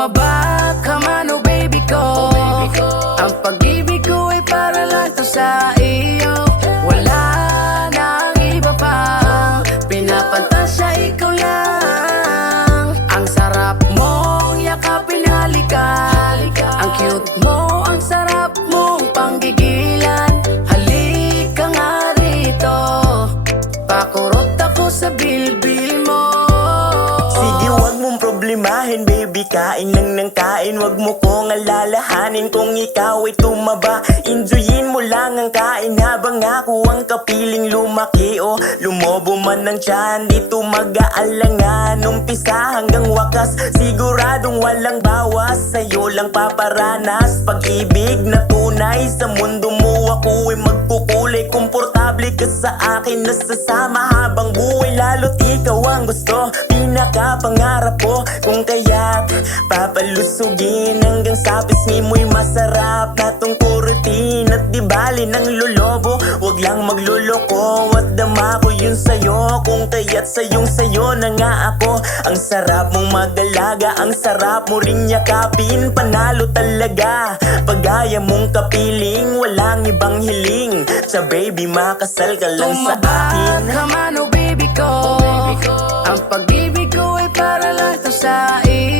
tumaba ka man, oh baby ko. Ang pag-ibig ko ay para lang to sa iyo. Wala nang iba pa, pinapantasya ikaw lang. Ang sarap mong yakapin, halika. Ang cute mo, ang sarap mong panggigilan. Halika nga rito, pakurot ako sa bilbil mo. Sige, wag mong problemahin, baby. Kain lang ng kain, wag mo kong alalahanin. Kung ikaw ay tumaba, enjoyin mo lang ang kain habang ako ang kapiling lumaki o lumobo man ng tiyan. Dito mag-aalangan, umpisa hanggang wakas. Siguradong walang bawas, sa'yo lang paparanas. Pag-ibig na tunay, sa mundo mo ako ay magkukulay. Komportable ka sa akin, nasasama habang buhay. Lalo't ikaw ang gusto, pinaka-pangarap ko. Kung kaya't papalusugin hanggang sa pisngi mo'y masarap na tong kurutin. At di bali ng lulobo, wag lang magluloko. At dama ko yun sa'yo, kung kaya't sayo na nga ako. Ang sarap mong mag-alaga, ang sarap mo rin yakapin. Panalo talaga, pag-aya mong kapiling. Walang ibang hiling, sa baby makasal ka lang sa akin. Tumaba ka man, oh baby ko. Ang pag-ibig ko ay para lang to sa iyo.